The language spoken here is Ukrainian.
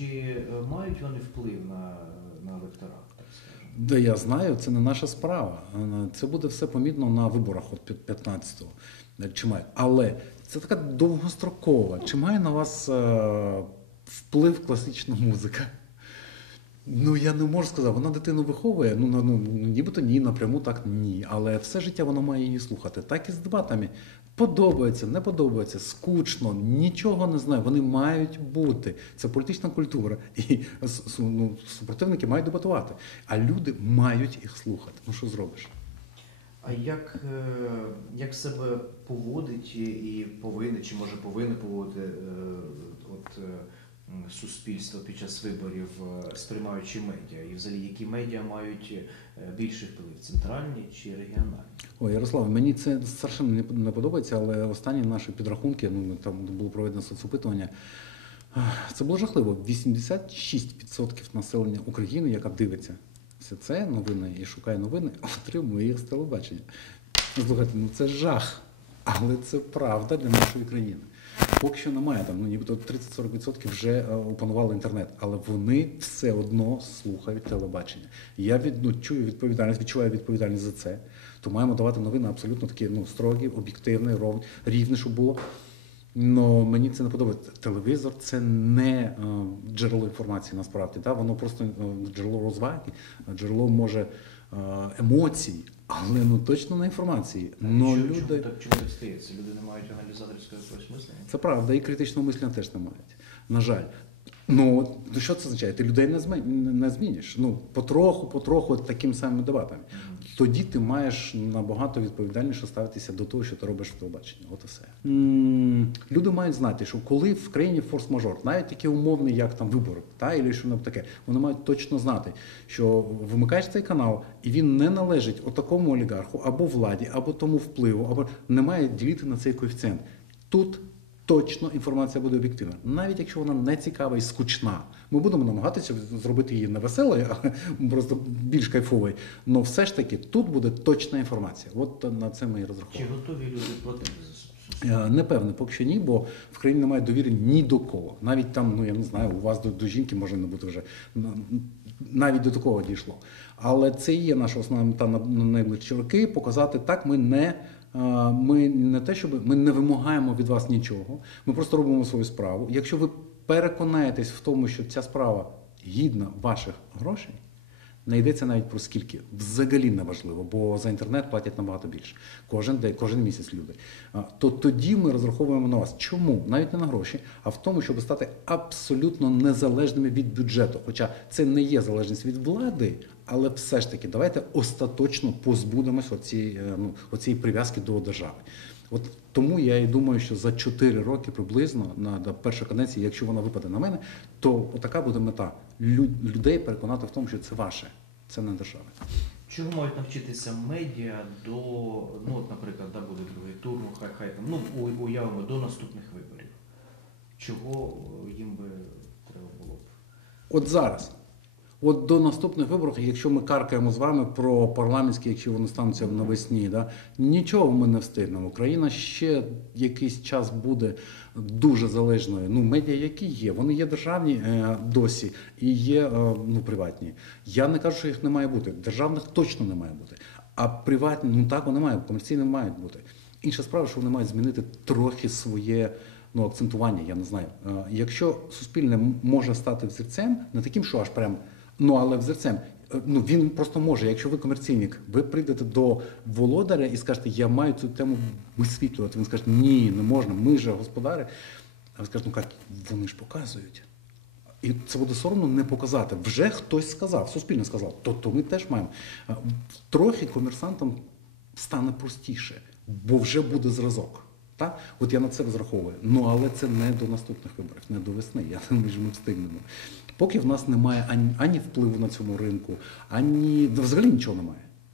Чи е, мають вони вплив на, на електорат, Де я знаю, це не наша справа. Е, Це буде все помітно на виборах от 15-го. Е, Чи має. Але це така довгострокова. Чи має на вас вплив класична музика? Ну, я не можу сказати, вона дитину виховує. Ну, ну, ну нібито ні, напряму так ні. Але все життя вона має її слухати. Так і з дебатами. Подобається, не подобається, скучно, нічого не знаю. Вони мають бути. Це політична культура. І ну, супротивники мають дебатувати. А люди мають їх слухати. Ну що зробиш? А як, е, як себе поводить і- повинен, чи може повинен поводити е, от, е, суспільство під час виборів, е, сприймаючи медіа? І взагалі, які медіа мають е, більший вплив? Центральні чи регіональні? Ой, Ярослав, мені це страшенно не- подобається, але останні наші підрахунки, ну там було проведено соцопитування. Це було жахливо. 86% населення України, яка дивиться все це новини і шукає новини, отримує їх з телебачення. Слухайте, ну це жах, але це правда для нашої країни. Поки що немає там, ну нібито 30-40% вже е, опанували інтернет, але вони все одно слухають телебачення. Я від, ну, чую відповідальність, відчуваю відповідальність за це. То маємо давати новини абсолютно такі ну, строгі, об'єктивні, ров, рівні, щоб було. Но мені це не подобається. Телевізор це не е, джерело інформації насправді. Да? Воно просто е, джерело розваги, джерело може емоцій, але ну точно на інформації. Но чому, люди... чому, так, чому так стається? Люди не мають аналізаторського якогось мислення? Це правда, і критичного мислення теж не мають. На жаль. Ну, ну, що це означає? Ти людей не, зміниш. Ну, потроху, потроху таким самим дебатами. Тоді ти маєш набагато відповідальніше ставитися до того, що ти робиш в телебаченні. От і все. Люди мають знати, що коли в країні форс-мажор, навіть такі умовні, як там вибори, та і що таке, вони мають точно знати, що вмикаєш цей канал, і він не належить отакому олігарху або владі, або тому впливу, або не має ділити на цей коефіцієнт. Тут точно інформація буде об'єктивна, навіть якщо вона не цікава і скучна. Ми будемо намагатися зробити її не веселою, а просто більш кайфовою. Але все ж таки тут буде точна інформація. От на це ми і Чи готові люди платити за? Е, Непевне, поки що ні, бо в країні немає довіри ні до кого. Навіть там, ну я не знаю, у вас до, до жінки може не бути вже навіть до такого дійшло. Але це і є наша основна мета на найближчі роки показати так. Ми не. Е, Ми не те, щоб ми не вимагаємо від вас нічого. Ми просто робимо свою справу. Якщо ви переконаєтесь в тому, що ця справа гідна ваших грошей, не йдеться навіть про скільки. Взагалі не важливо, бо за інтернет платять набагато більше. Кожен день, кожен місяць люди. То тоді ми розраховуємо на вас. Чому? Навіть не на гроші, а в тому, щоб стати абсолютно незалежними від бюджету. Хоча це не є залежність від влади, але все ж таки давайте остаточно позбудемось оцієї, е, ну, прив'язки до держави. От тому я і думаю, що за 4 роки приблизно на до першої каденції, якщо вона випаде на мене, то така буде мета Лю- людей переконати в тому, що це ваше, це не держава. Чого мають навчитися медіа до, ну от, наприклад, да, буде другий тур, ну хай хай там, ну уявимо до наступних виборів. Чого їм би треба було б? От зараз. От до наступних виборів, якщо ми каркаємо з вами про парламентські, якщо вони стануться навесні, да, нічого ми не встигнемо. Україна ще якийсь час буде дуже залежною. Ну, медіа, які є, вони є державні е, досі і є е, ну, приватні. Я не кажу, що їх не має бути. Державних точно не має бути. А приватні, ну так вони мають, комерційні мають бути. Інша справа, що вони мають змінити трохи своє ну, акцентування, я не знаю. Е, Якщо суспільне може стати взірцем, не таким, що аж прям, ну але взірцем. е, Ну він просто може. Якщо ви комерційник, ви прийдете до володаря і скажете, я маю цю тему висвітлювати. Він скаже, ні, не можна, ми ж господари. А ви скажете, ну як вони ж показують. І це буде соромно не показати. Вже хтось сказав, суспільно сказав, то, то ми теж маємо. Трохи комерсантам стане простіше, бо вже буде зразок. Та? От я на це розраховую. Ну але це не до наступних виборів, не до весни. Я думаю, що ми встигнемо. Поки в нас немає ані, ані впливу на цьому ринку, ані взагалі нічого немає.